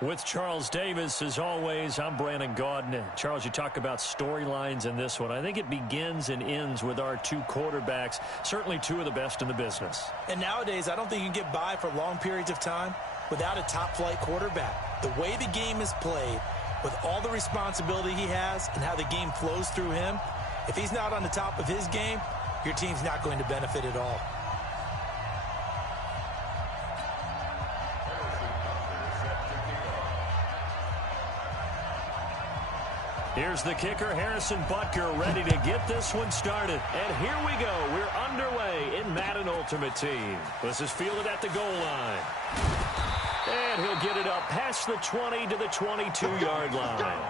With Charles Davis, as always, I'm Brandon Gaudin. Charles, you talk about storylines in this one. I think it begins and ends with our two quarterbacks, certainly two of the best in the business. And nowadays, I don't think you can get by for long periods of time without a top-flight quarterback. The way the game is played, with all the responsibility he has and how the game flows through him, if he's not on the top of his game, your team's not going to benefit at all. Here's the kicker, Harrison Butker, ready to get this one started. And here we go. We're underway in Madden Ultimate Team. This is fielded at the goal line. And he'll get it up past the 20 to the 22-yard line.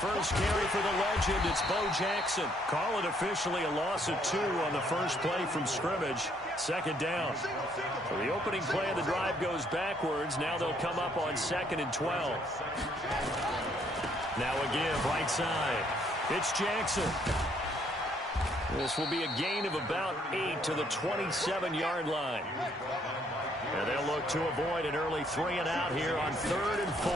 First carry for the legend, it's Bo Jackson. Call it officially a loss of 2 on the first play from scrimmage. Second down. So the opening play of the drive goes backwards. Now they'll come up on 2nd and 12. Now again, right side. It's Jackson. This will be a gain of about 8 to the 27-yard line. And they'll look to avoid an early 3-and-out here on 3rd and 4.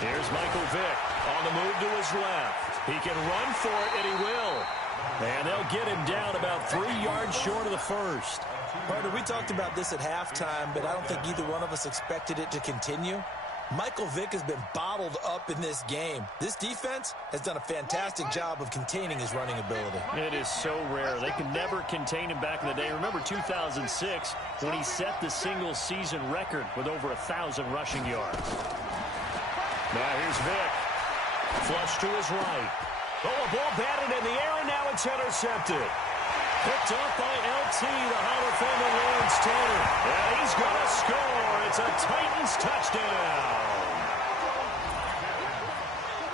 Here's Michael Vick on the move to his left. He can run for it, and he will. And they'll get him down about 3 yards short of the first. Partner, we talked about this at halftime, but I don't think either one of us expected it to continue. Michael Vick has been bottled up in this game. This defense has done a fantastic job of containing his running ability. It is so rare. They could never contain him back in the day. Remember 2006 when he set the single-season record with over 1,000 rushing yards. Now here's Vick. Flush to his right. Oh, a ball batted in the air, and now it's intercepted. Picked up by LT, the Hall of Famer Lawrence Taylor. And he's going to score. It's a Titans touchdown.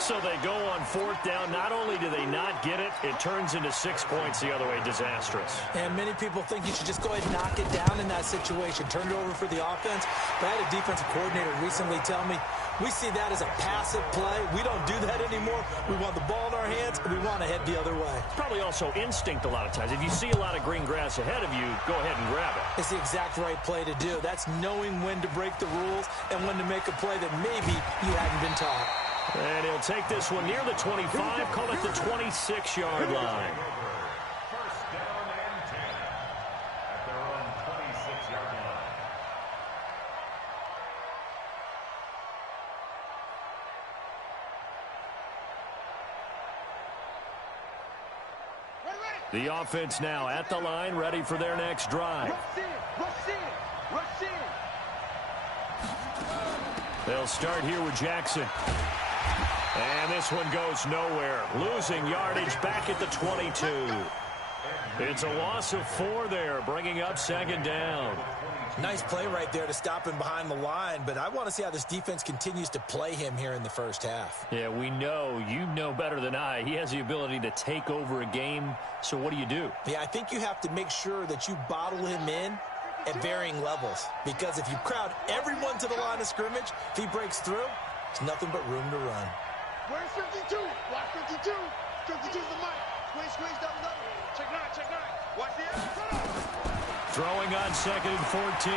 So they go on 4th down. Not only do they not get it, it turns into 6 points the other way. Disastrous. And many people think you should just go ahead and knock it down in that situation. Turn it over for the offense. But I had a defensive coordinator recently tell me, we see that as a passive play. We don't do that anymore. We want the ball in our hands, and we want to head the other way. It's probably also instinct a lot of times. If you see a lot of green grass ahead of you, go ahead and grab it. It's the exact right play to do. That's knowing when to break the rules and when to make a play that maybe you hadn't been taught. And he'll take this one near the 25, call it the 26-yard line. First down and 10 at their own 26-yard line. The offense now at the line, ready for their next drive. They'll start here with Jackson. And this one goes nowhere. Losing yardage back at the 22. It's a loss of 4 there, bringing up 2nd down. Nice play right there to stop him behind the line, but I want to see how this defense continues to play him here in the first half. Yeah, we know. You know better than I. He has the ability to take over a game, so what do you do? Yeah, I think you have to make sure that you bottle him in at varying levels, because if you crowd everyone to the line of scrimmage, if he breaks through, there's nothing but room to run. Where's 52? Watch 52. 52's the mic. Squeeze, double. Check 9. Watch the end. Throwing on 2nd and 14.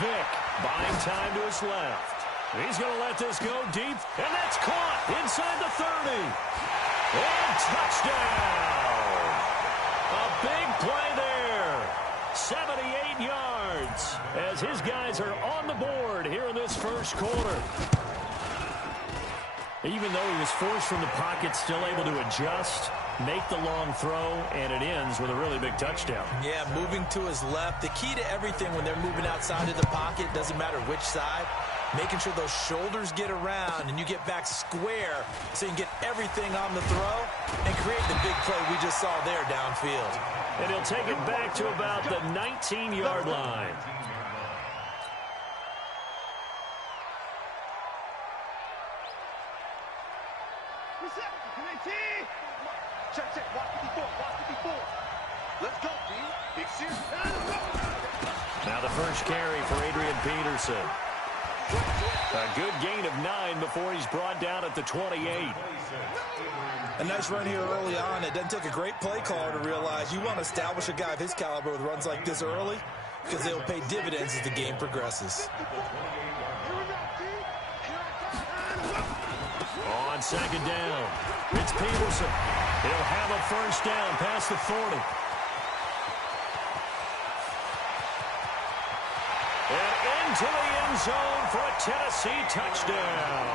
Vick buying time to his left. He's going to let this go deep, and that's caught inside the 30. And touchdown. A big play there. 78 yards as his guys are on the board here in this first quarter. Even though he was forced from the pocket, still able to adjust, make the long throw, and it ends with a really big touchdown. Yeah, moving to his left. The key to everything when they're moving outside of the pocket, doesn't matter which side, making sure those shoulders get around and you get back square so you can get everything on the throw and create the big play we just saw there downfield. And he'll take it back to about the 19-yard line. Check, check. Watch 54. Watch 54. Let's go, B. Big series. Now the first carry for Adrian Peterson. A good gain of 9 before he's brought down at the 28. A nice run here early on. It doesn't take a great play caller to realize you want to establish a guy of his caliber with runs like this early because they'll pay dividends as the game progresses. On second down, it's Peterson. He'll have a first down past the 40. And into the end zone for a Tennessee touchdown.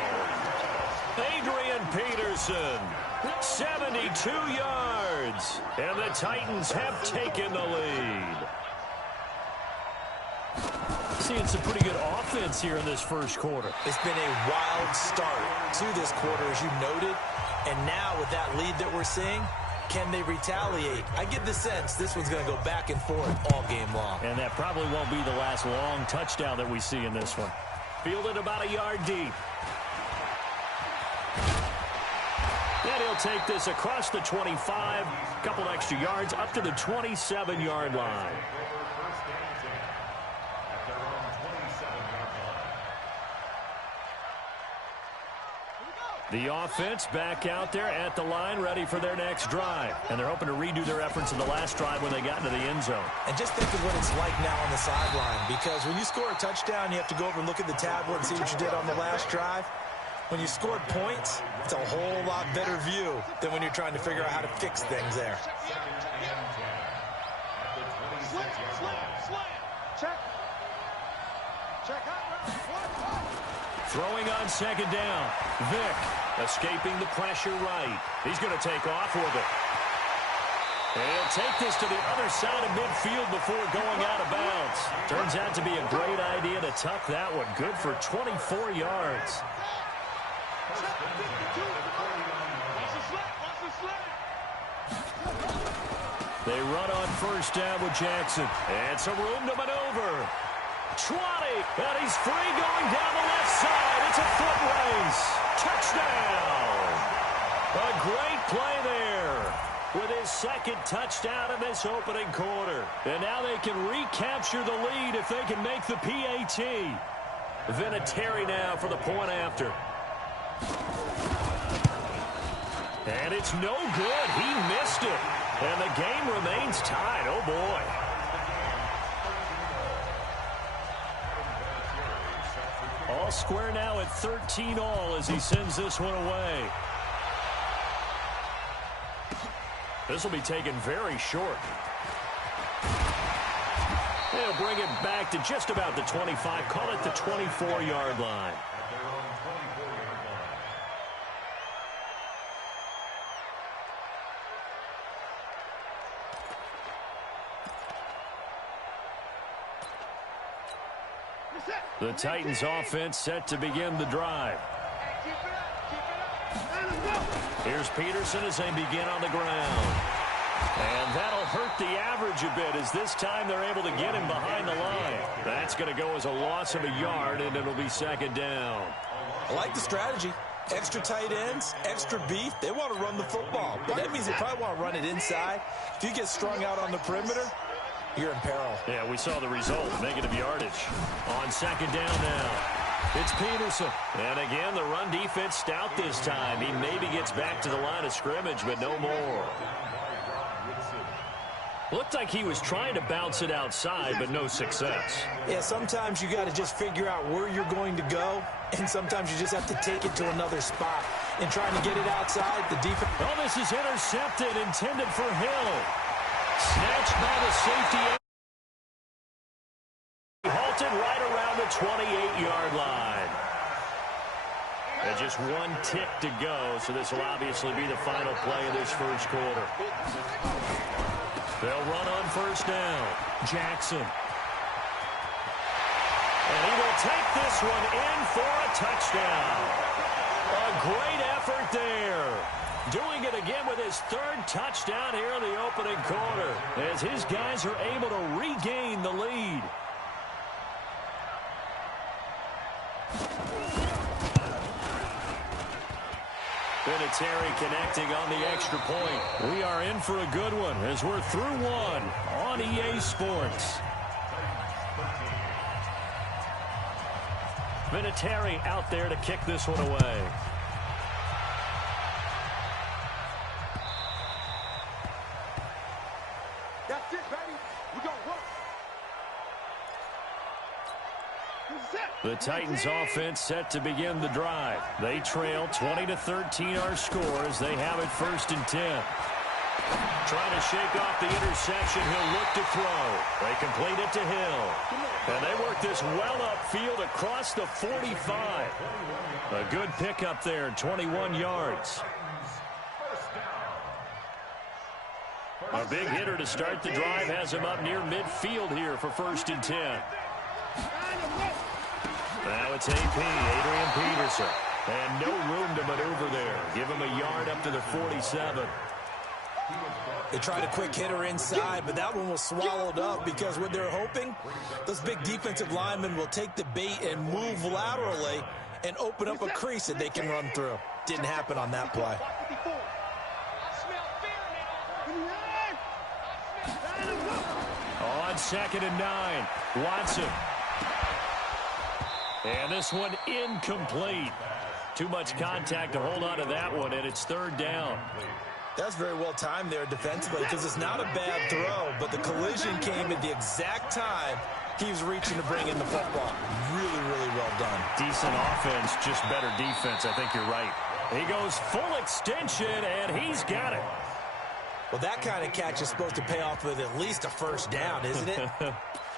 Adrian Peterson, 72 yards. And the Titans have taken the lead. Seeing some pretty good offense here in this first quarter. It's been a wild start to this quarter, as you noted. And now with that lead that we're seeing, can they retaliate? I get the sense this one's going to go back and forth all game long. And that probably won't be the last long touchdown that we see in this one. Fielded about a yard deep. And he'll take this across the 25, a couple extra yards up to the 27-yard line. The offense back out there at the line, ready for their next drive. And they're hoping to redo their efforts in the last drive when they got into the end zone. And just think of what it's like now on the sideline, because when you score a touchdown, you have to go over and look at the tablet and see what you did on the last drive. When you scored points, it's a whole lot better view than when you're trying to figure out how to fix things there. Throwing on second down. Vick escaping the pressure right. He's going to take off with it. And he'll take this to the other side of midfield before going out of bounds. Turns out to be a great idea to tuck that one. Good for 24 yards. They run on first down with Jackson. And some room to maneuver. 20, and he's free going down the left side. It's a foot race. Touchdown. A great play there with his second touchdown in this opening quarter. And now they can recapture the lead if they can make the PAT. Vinatieri now for the point after. And it's no good. He missed it. And the game remains tied. Oh, boy. All square now at 13-all as he sends this one away. This will be taken very short. They'll bring it back to just about the 25. Call it the 24-yard line. The Titans offense set to begin the drive. Here's Peterson as they begin on the ground. And that'll hurt the average a bit as this time they're able to get him behind the line. That's going to go as a loss of a yard, and it'll be second down. I like the strategy. Extra tight ends, extra beef. They want to run the football, but that means they probably want to run it inside. If you get strung out on the perimeter, you're in peril. Yeah, we saw the result, negative yardage. On second down now, it's Peterson. And again, the run defense stout this time. He maybe gets back to the line of scrimmage, but no more. Looked like he was trying to bounce it outside, but no success. Yeah, sometimes you got to just figure out where you're going to go, and sometimes you just have to take it to another spot. And trying to get it outside, the defense... Oh, this is intercepted, intended for Hill. Snatched by the safety. Halted right around the 28-yard line. And just one tick to go, so this will obviously be the final play of this first quarter. They'll run on first down. Jackson. And he will take this one in for a touchdown. A great effort there. Doing it again with his third touchdown here in the opening quarter as his guys are able to regain the lead. Vinatieri connecting on the extra point. We are in for a good one as we're through one on EA Sports. Vinatieri out there to kick this one away. That's it, baby. We gonna work. The Titans offense set to begin the drive. They trail 20-13 our score as they have it 1st and 10. Trying to shake off the interception. He'll look to throw. They complete it to Hill. And they work this well upfield across the 45. A good pickup there, 21 yards. A big hitter to start the drive has him up near midfield here for 1st and 10. Now it's AP, Adrian Peterson. And no room to maneuver there. Give him a yard up to the 47. They tried a quick hitter inside, but that one was swallowed up because what they're hoping, those big defensive linemen will take the bait and move laterally and open up a crease that they can run through. Didn't happen on that play. On 2nd and 9, Watson. And this one incomplete. Too much contact to hold on to that one, and it's 3rd down. That's very well timed there defensively because it's not a bad throw, but the collision came at the exact time he was reaching to bring in the football. Really, really well done. Decent offense, just better defense. I think you're right. He goes full extension, and he's got it. Well, that kind of catch is supposed to pay off with at least a 1st down, isn't it?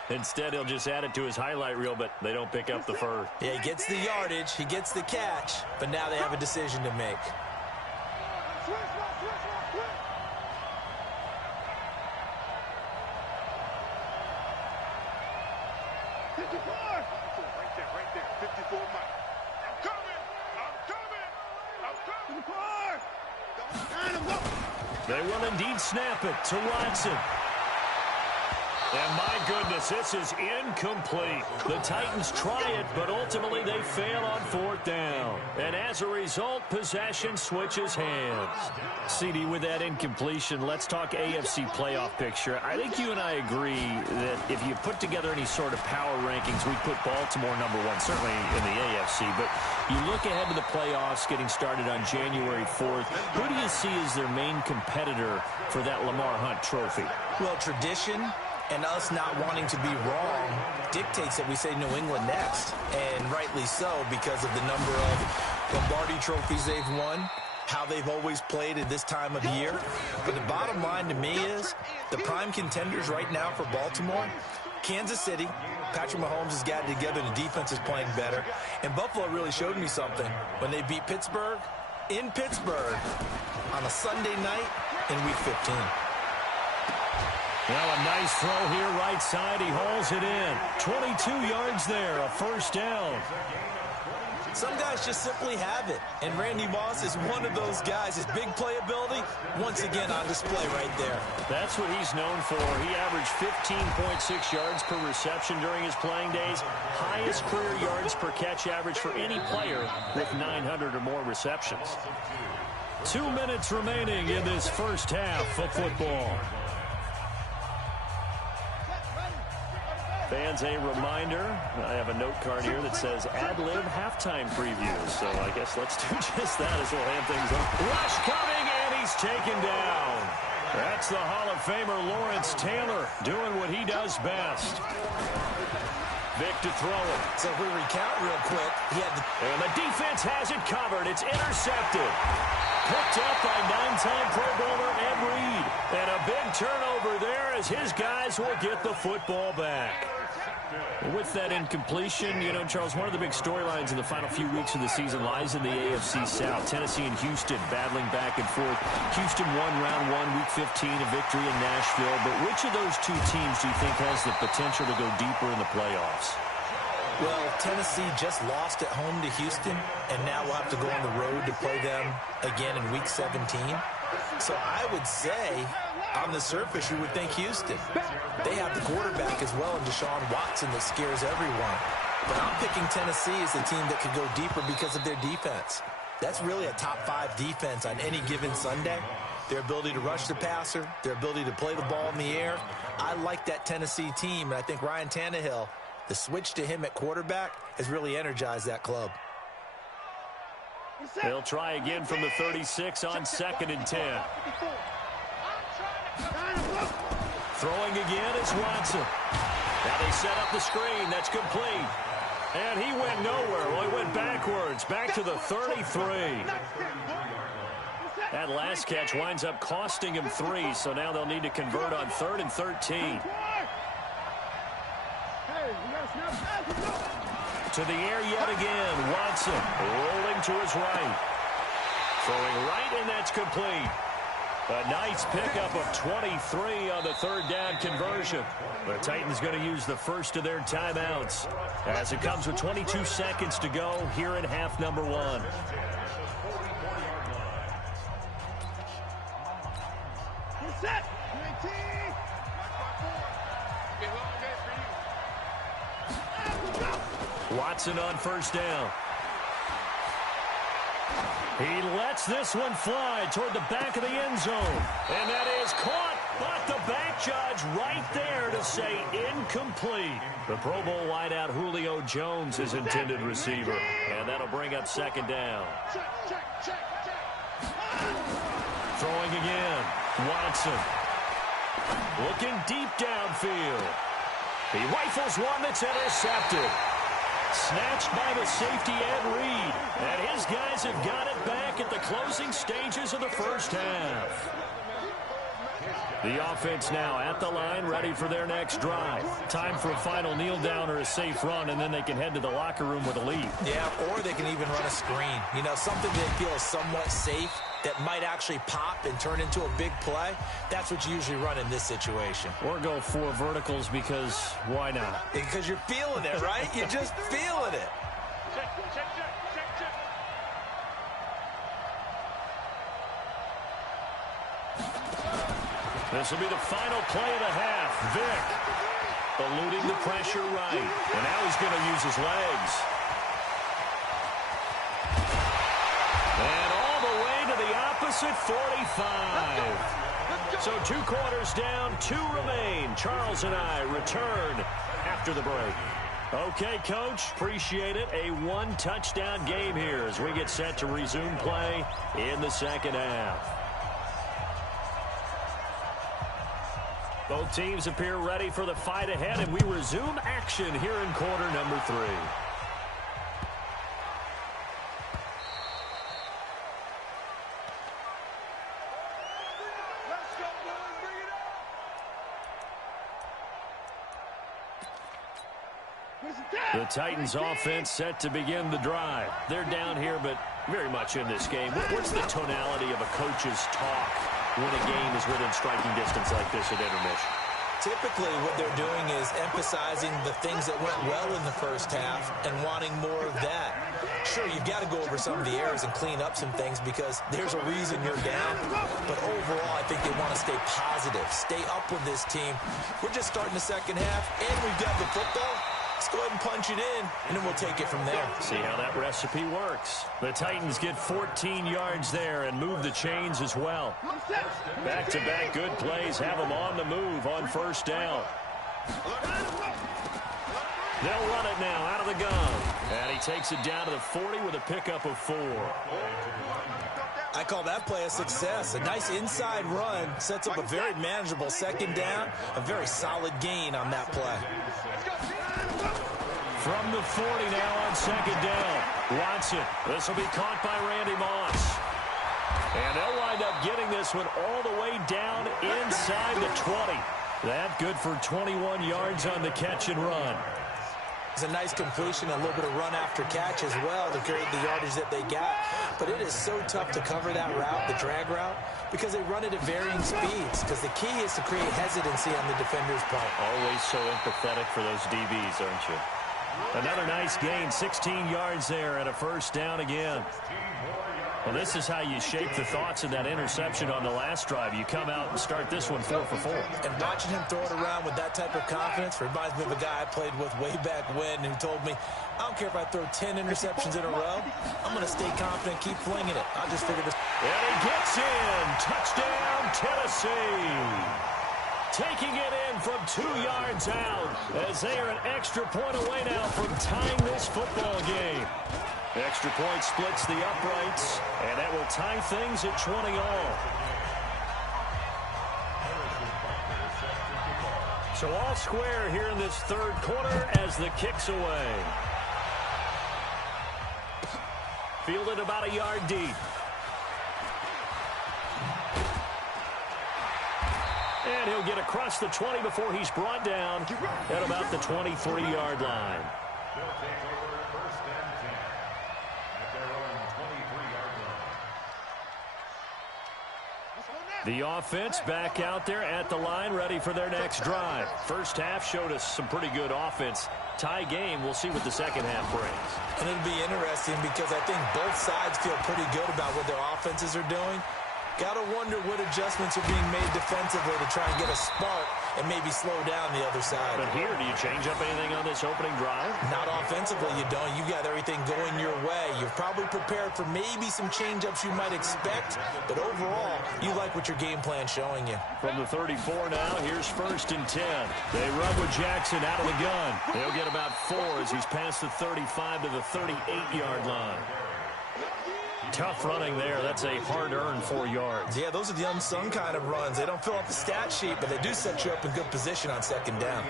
Instead, he'll just add it to his highlight reel, but they don't pick up the first. Yeah, he gets the yardage, he gets the catch, but now they have a decision to make. Right there. 54 Mike. I'm coming. They will indeed snap it to Watson. And my goodness, this is incomplete. The Titans try it, but ultimately they fail on 4th down. And as a result, possession switches hands. CD, with that incompletion, let's talk AFC playoff picture. I think you and I agree that if you put together any sort of power rankings, we'd put Baltimore #1, certainly in the AFC. But you look ahead to the playoffs getting started on January 4th. Who do you see as their main competitor for that Lamar Hunt trophy? Well, tradition and us not wanting to be wrong dictates that we say New England next. And rightly so, because of the number of Lombardi trophies they've won, how they've always played at this time of year. But the bottom line to me is the prime contenders right now for Baltimore, Kansas City. Patrick Mahomes has got it together. The defense is playing better. And Buffalo really showed me something when they beat Pittsburgh in Pittsburgh on a Sunday night in Week 15. Now a nice throw here, right side. He hauls it in. 22 yards there, a 1st down. Some guys just simply have it, and Randy Moss is one of those guys. His big playability, once again, on display right there. That's what he's known for. He averaged 15.6 yards per reception during his playing days. Highest career yards per catch average for any player with 900 or more receptions. 2 minutes remaining in this 1st half of football. Fans, a reminder, I have a note card here that says ad-lib halftime previews. So I guess let's do just that as we'll hand things up. Rush coming, and he's taken down. That's the Hall of Famer Lawrence Taylor doing what he does best. Vic to throw it. So if we recount real quick, and the defense has it covered. It's intercepted. Picked up by 9-time Pro Bowler Ed Reed. And a big turnover there as his guys will get the football back. With that incompletion, you know, Charles, one of the big storylines in the final few weeks of the season lies in the AFC South. Tennessee and Houston battling back and forth. Houston won round 1, week 15, a victory in Nashville. But which of those two teams do you think has the potential to go deeper in the playoffs? Well, Tennessee just lost at home to Houston, and now we'll have to go on the road to play them again in week 17. So I would say, on the surface, you would think Houston. They have the quarterback as well in Deshaun Watson that scares everyone. But I'm picking Tennessee as the team that could go deeper because of their defense. That's really a top 5 defense on any given Sunday. Their ability to rush the passer, their ability to play the ball in the air. I like that Tennessee team, and I think Ryan Tannehill, the switch to him at quarterback, has really energized that club. They'll try again from the 36 on 2nd and 10. Throwing again is Watson. Now they set up the screen. That's complete. And he went nowhere. Well, he went backwards. Back to the 33. That last catch winds up costing him 3, so now they'll need to convert on 3rd and 13. To the air yet again. Watson rolling to his right. Throwing right, and that's complete. A nice pickup of 23 on the 3rd down conversion. The Titans going to use the first of their timeouts as it comes with 22 seconds to go here in half number 1. Set. Watson on 1st down. He lets this one fly toward the back of the end zone. And that is caught, but the back judge right there to say incomplete. The Pro Bowl wideout Julio Jones is intended receiver. And that'll bring up 2nd down. Throwing again. Watson. Looking deep downfield. He rifles one that's intercepted. Snatched by the safety Ed Reed. And his guys have got it back at the closing stages of the first half. The offense now at the line, ready for their next drive. Time for a final kneel down or a safe run, and then they can head to the locker room with a lead. Yeah, or they can even run a screen. You know, something they feel is somewhat safe that might actually pop and turn into a big play. That's what you usually run in this situation. Or go 4 verticals because why not? Because you're feeling it, right? You're just feeling it. This will be the final play of the half. Vick eluding the pressure right. And now he's going to use his legs. And all the way to the opposite 45. So 2 quarters down, 2 remain. Charles and I return after the break. Okay, Coach, appreciate it. A 1-touchdown game here as we get set to resume play in the second half. Both teams appear ready for the fight ahead, and we resume action here in quarter number 3. The Titans offense set to begin the drive. They're down here, but very much in this game. What's the tonality of a coach's talk when a game is within striking distance like this at intermission? Typically, what they're doing is emphasizing the things that went well in the first half and wanting more of that. Sure, you've got to go over some of the errors and clean up some things because there's a reason you're down. But overall, I think they want to stay positive, stay up with this team. We're just starting the second half, and we've got the football. Let's go ahead and punch it in, and then we'll take it from there. See how that recipe works. The Titans get 14 yards there and move the chains as well. Back-to-back good plays have them on the move on 1st down. They'll run it now out of the gun. And he takes it down to the 40 with a pickup of 4. I call that play a success. A nice inside run sets up a very manageable 2nd down, a very solid gain on that play. From the 40 now on 2nd down. Watson. This will be caught by Randy Moss. And they'll wind up getting this one all the way down inside the 20. That good for 21 yards on the catch and run. It's a nice completion, a little bit of run after catch as well to create the yardage that they got. But it is so tough to cover that route, the drag route, because they run it at varying speeds. Because the key is to create hesitancy on the defender's part. Always so empathetic for those DBs, aren't you? Another nice gain, 16 yards there and a 1st down again. Well, this is how you shape the thoughts of that interception on the last drive. You come out and start this one 4 for 4. And watching him throw it around with that type of confidence reminds me of a guy I played with way back when who told me, I don't care if I throw 10 interceptions in a row. I'm going to stay confident, keep flinging it. I just figured this. And he gets in. Touchdown, Tennessee. Taking it in from 2 yards out as they are an extra point away now from tying this football game. Extra point splits the uprights, and that will tie things at 20 all. So all square here in this third quarter as the kick's away. Fielded about a yard deep. And he'll get across the 20 before he's brought down at about the 23-yard line. They'll take over first and 10 at their own 23-yard line. The offense back out there at the line, ready for their next drive. First half showed us some pretty good offense. Tie game, we'll see what the second half brings. And it'll be interesting because I think both sides feel pretty good about what their offenses are doing. Got to wonder what adjustments are being made defensively to try and get a spark and maybe slow down the other side. But here, do you change up anything on this opening drive? Not offensively, you don't. You got everything going your way. You're probably prepared for maybe some change-ups you might expect, but overall, you like what your game plan's showing you. From the 34 now, here's first and 10. They run with Jackson out of the gun. They'll get about 4 as he's past the 35 to the 38-yard line. Tough running there. That's a hard-earned 4 yards. Yeah, those are the unsung kind of runs. They don't fill up the stat sheet, but they do set you up in good position on second down.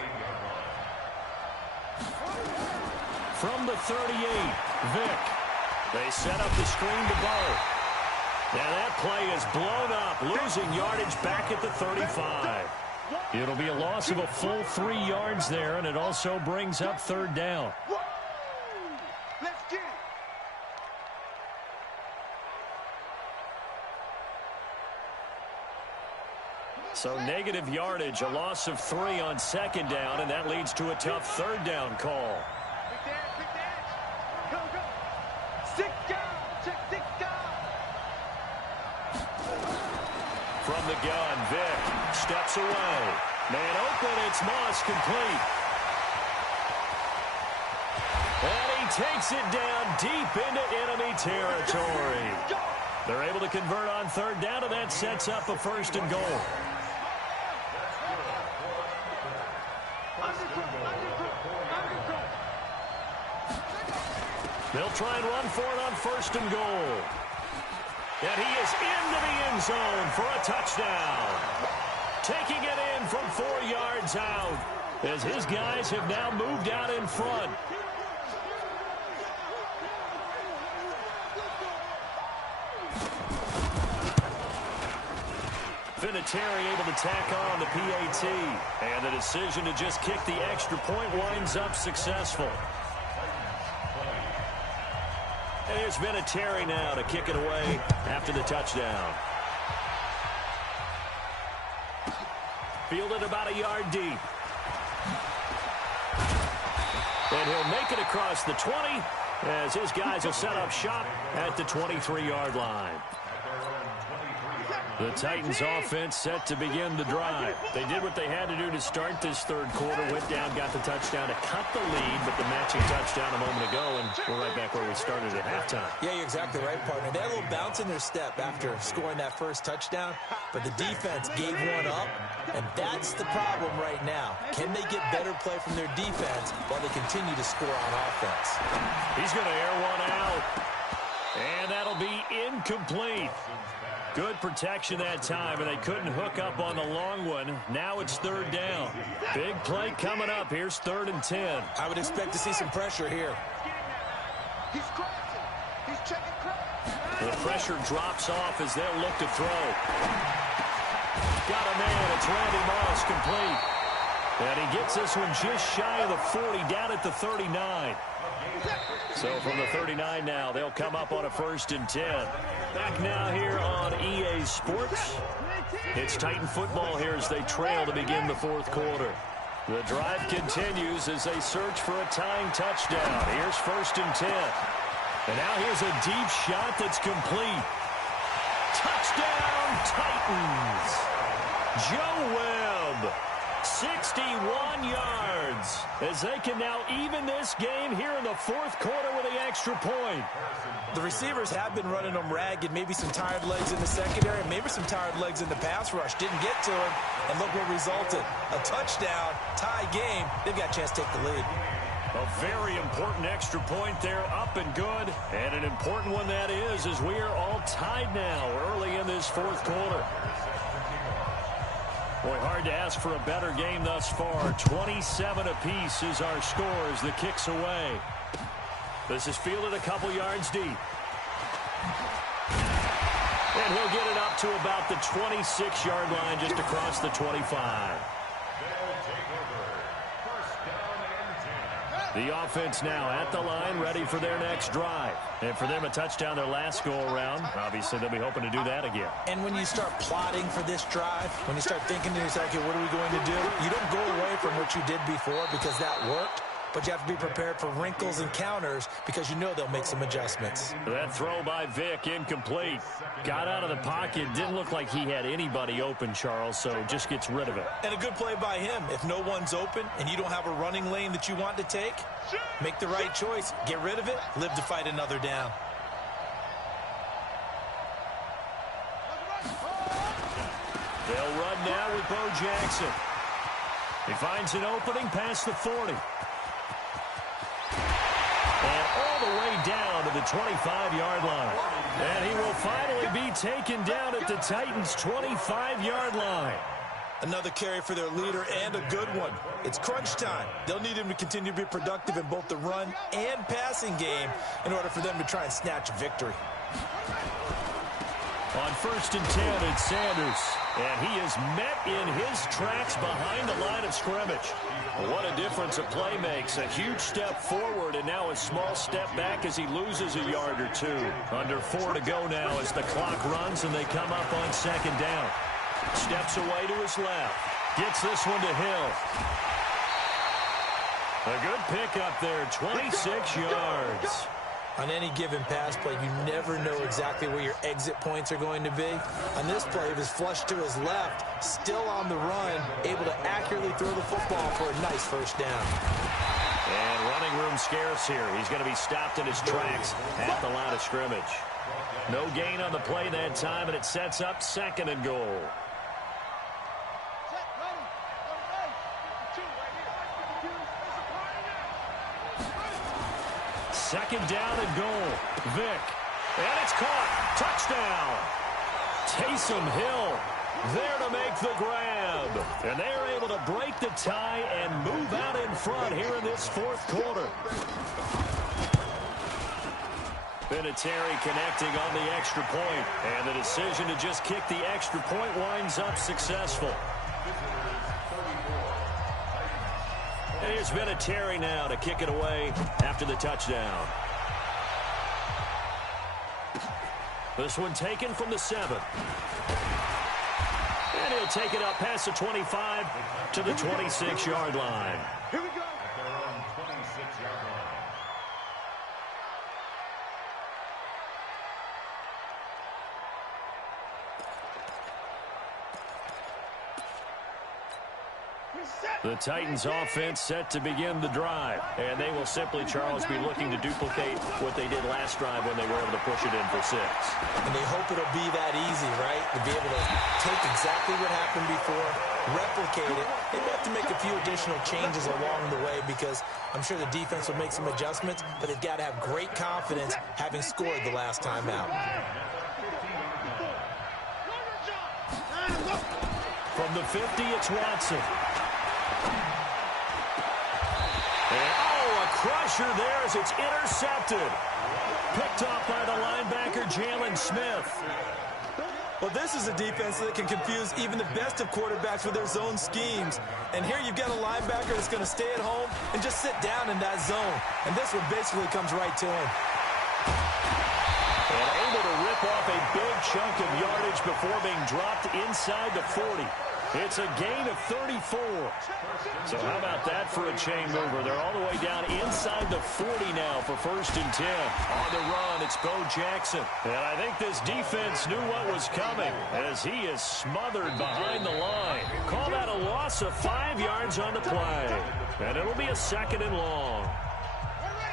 From the 38, Vick. They set up the screen to Bo. Now that play is blown up, losing yardage back at the 35. It'll be a loss of a full 3 yards there, and it also brings up third down. Let's get it. So negative yardage, a loss of 3 on second down, and that leads to a tough third down call. Pick the edge. Go, go. Stick down. Check, stick down. From the gun, Vick steps away. Man open, it's Moss, complete. And he takes it down deep into enemy territory. They're able to convert on third down, and that sets up a first and goal. They'll try and run for it on first and goal. And he is into the end zone for a touchdown. Taking it in from 4 yards out as his guys have now moved out in front. Vinatieri able to tack on the PAT. And the decision to just kick the extra point winds up successful. And here's Vinatieri now to kick it away after the touchdown. Fielded about a yard deep. And he'll make it across the 20 as his guys will set up shop at the 23-yard line. The Titans offense set to begin the drive. They did what they had to do to start this third quarter. Went down, got the touchdown to cut the lead, but the matching touchdown a moment ago, and we're right back where we started at halftime. Yeah, you're exactly right, partner. They had a little bounce in their step after scoring that first touchdown, but the defense gave one up, and that's the problem right now. Can they get better play from their defense while they continue to score on offense? He's going to air one out, and that'll be incomplete. Good protection that time, and they couldn't hook up on the long one. Now it's third down. Big play coming up. Here's 3rd and 10. I would expect to see some pressure here. He's crossing. He's checking cross. The pressure drops off as they'll look to throw. Got a man. It's Randy Moss, complete. And he gets this one just shy of the 40, down at the 39. So from the 39 now, they'll come up on a 1st and 10. Back now here on EA Sports. It's Titan football here as they trail to begin the fourth quarter. The drive continues as they search for a tying touchdown. Here's 1st and 10. And now here's a deep shot that's complete. Touchdown, Titans. Joe Webb, 61 yards, as they can now even this game here in the fourth quarter with the extra point. The receivers have been running them ragged, maybe some tired legs in the secondary, maybe some tired legs in the pass rush. Didn't get to him, and look what resulted. A touchdown, tie game. They've got a chance to take the lead. A very important extra point there, up and good. And an important one that is, as we are all tied now early in this fourth quarter. Boy, hard to ask for a better game thus far. 27 apiece is our score as the kick's away. This is fielded a couple yards deep. And he'll get it up to about the 26-yard line, just across the 25. The offense now at the line, ready for their next drive. And for them, a touchdown their last go-around. Obviously, they'll be hoping to do that again. And when you start plotting for this drive, when you start thinking to yourself, okay, what are we going to do? You don't go away from what you did before because that worked. But you have to be prepared for wrinkles and counters because you know they'll make some adjustments. That throw by Vick, incomplete. Got out of the pocket. Didn't look like he had anybody open, Charles, so just gets rid of it. And a good play by him. If no one's open and you don't have a running lane that you want to take, make the right choice. Get rid of it. Live to fight another down. They'll run now with Bo Jackson. He finds an opening past the 40. And all the way down to the 25-yard line. And he will finally be taken down at the Titans' 25-yard line. Another carry for their leader and a good one. It's crunch time. They'll need him to continue to be productive in both the run and passing game in order for them to try and snatch a victory. On 1st and 10, it's Sanders. And he is met in his tracks behind the line of scrimmage. What a difference a play makes. A huge step forward and now a small step back as he loses a yard or two. Under 4 to go now as the clock runs and they come up on 2nd down. Steps away to his left. Gets this one to Hill. A good pickup there, 26 yards. On any given pass play, you never know exactly where your exit points are going to be. On this play, it was flushed to his left, still on the run, able to accurately throw the football for a nice first down. And running room scarce here. He's going to be stopped in his tracks at the line of scrimmage. No gain on the play that time, and it sets up 2nd and goal. Second down and goal. Vick. And it's caught. Touchdown. Taysom Hill there to make the grab. And they're able to break the tie and move out in front here in this fourth quarter. Vinatieri connecting on the extra point. And the decision to just kick the extra point winds up successful. And here's Vinatieri now to kick it away after the touchdown. This one taken from the 7. And he'll take it up past the 25 to the 26-yard line. Here we go. At their own 26-yard line. The Titans offense set to begin the drive. And they will simply, Charles, be looking to duplicate what they did last drive when they were able to push it in for 6. And they hope it'll be that easy, right? To be able to take exactly what happened before, replicate it. They may have to make a few additional changes along the way because I'm sure the defense will make some adjustments, but they've got to have great confidence having scored the last time out. From the 50, it's Watson. And, a crusher there as it's intercepted. Picked off by the linebacker, Jalen Smith. Well, this is a defense that can confuse even the best of quarterbacks with their zone schemes. And here you've got a linebacker that's going to stay at home and just sit down in that zone. And this one basically comes right to him. And able to rip off a big chunk of yardage before being dropped inside the 40. It's a gain of 34. So how about that for a chain mover? They're all the way down inside the 40 now for 1st and 10. On the run, it's Bo Jackson. And I think this defense knew what was coming as he is smothered behind the line. Call that a loss of 5 yards on the play. And it'll be a 2nd and long.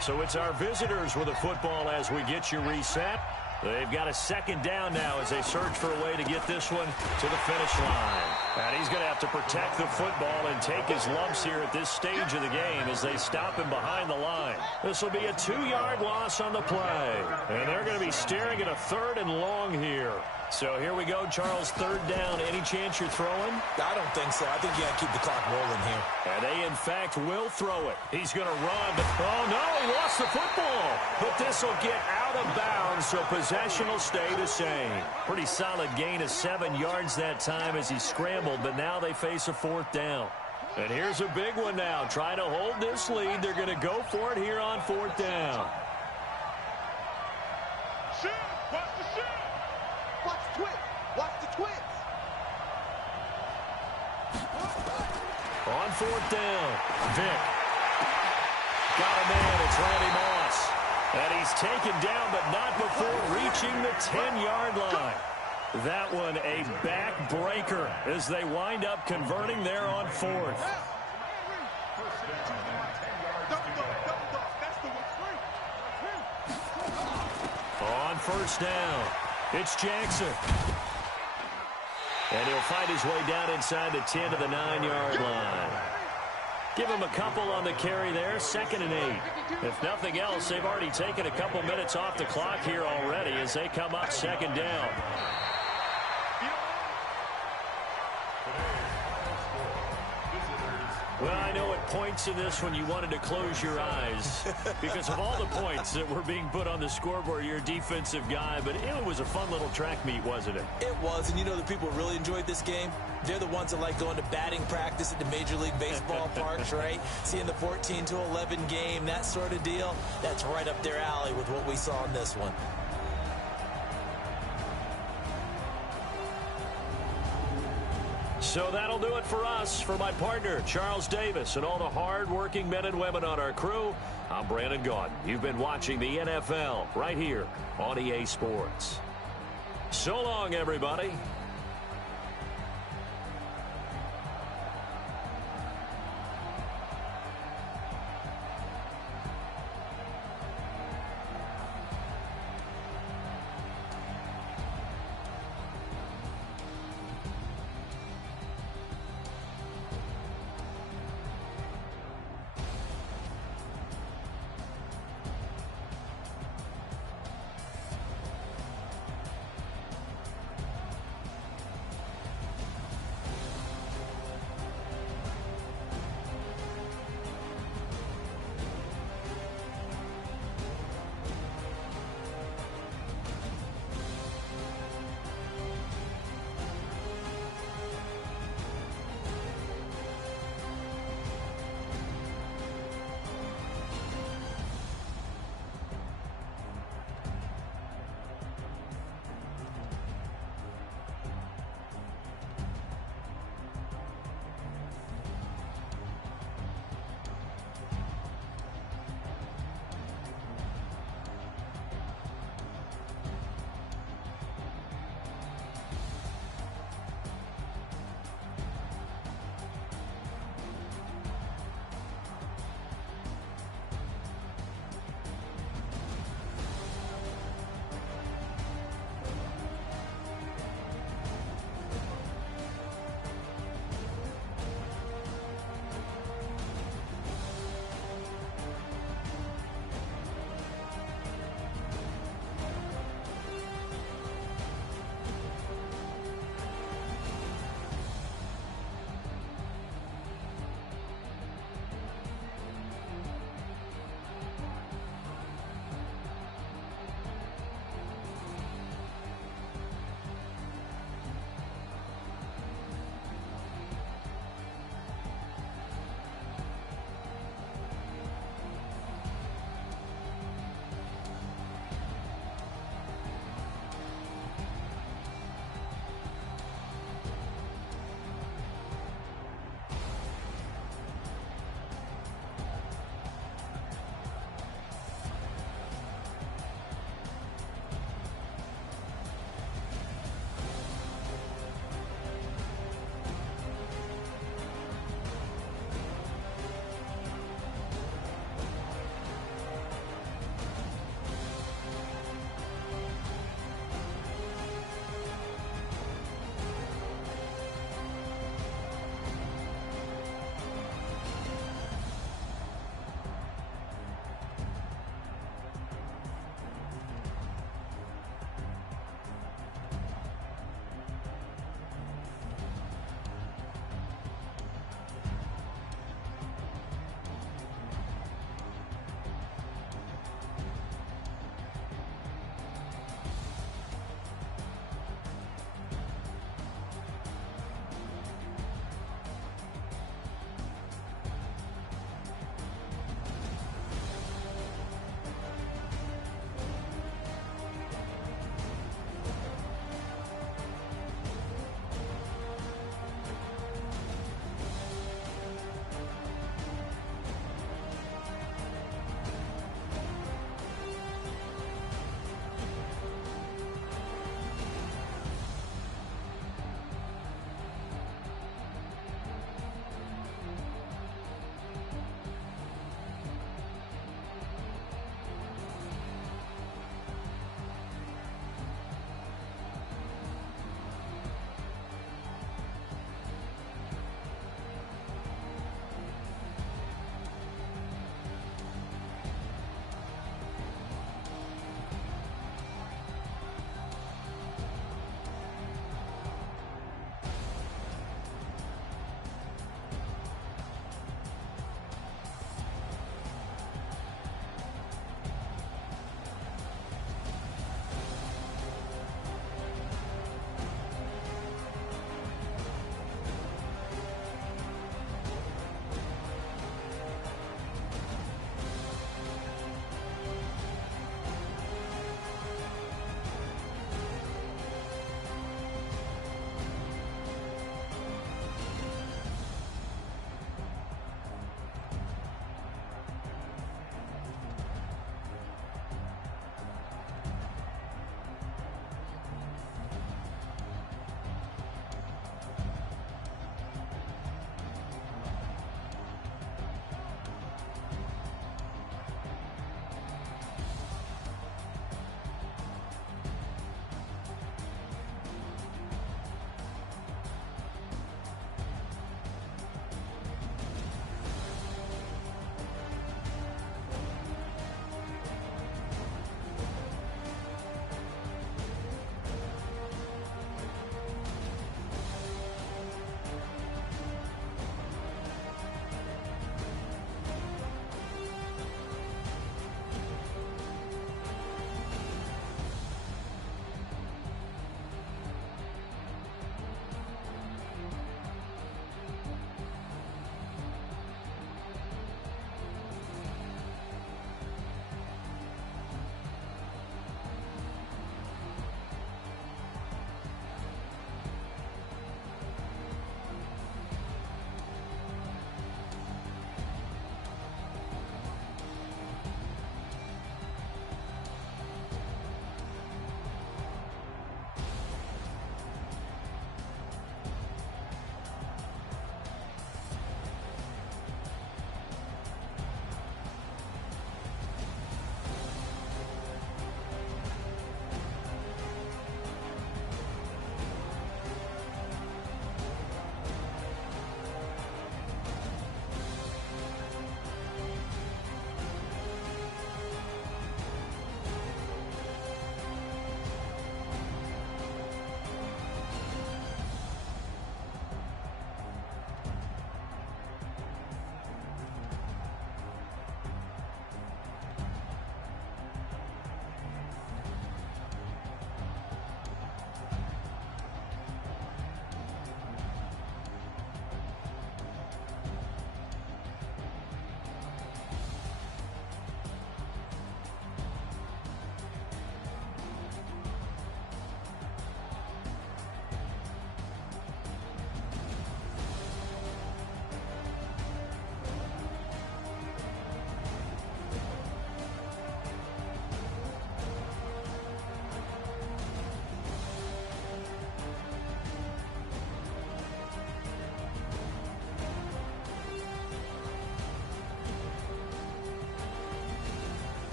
So it's our visitors with the football as we get you reset. They've got a 2nd down now as they search for a way to get this one to the finish line. And he's going to have to protect the football and take his lumps here at this stage of the game as they stop him behind the line. This will be a 2-yard loss on the play. And they're going to be staring at a 3rd and long here. So here we go, Charles, 3rd down. Any chance you're throwing? I don't think so. I think you got to keep the clock rolling here. And they, in fact, will throw it. He's going to run. But, oh, no, he lost the football. But this will get out of bounds, so possession will stay the same. Pretty solid gain of 7 yards that time as he scrambled, but now they face a 4th down. And here's a big one now. Trying to hold this lead. They're going to go for it here on 4th down. Watch the shit. Watch the twins. Watch the twins. On 4th down, Vick. Got a man. It's Randy Moss. And he's taken down, but not before reaching the 10-yard line. That one a backbreaker as they wind up converting there on 4th. On 1st down, it's Jackson. And he'll find his way down inside the 10 to the 9-yard line. Give him a couple on the carry there, 2nd and 8. If nothing else, they've already taken a couple minutes off the clock here already as they come up 2nd down. Well, I know at points in this when you wanted to close your eyes because of all the points that were being put on the scoreboard. You're a defensive guy, but it was a fun little track meet, wasn't it? It was, and you know the people who really enjoyed this game? They're the ones that like going to batting practice at the Major League Baseball parks, right? Seeing the 14-11 game, that sort of deal. That's right up their alley with what we saw in this one. So that'll do it for us. For my partner, Charles Davis, and all the hard-working men and women on our crew, I'm Brandon Gaudin. You've been watching the NFL right here on EA Sports. So long, everybody.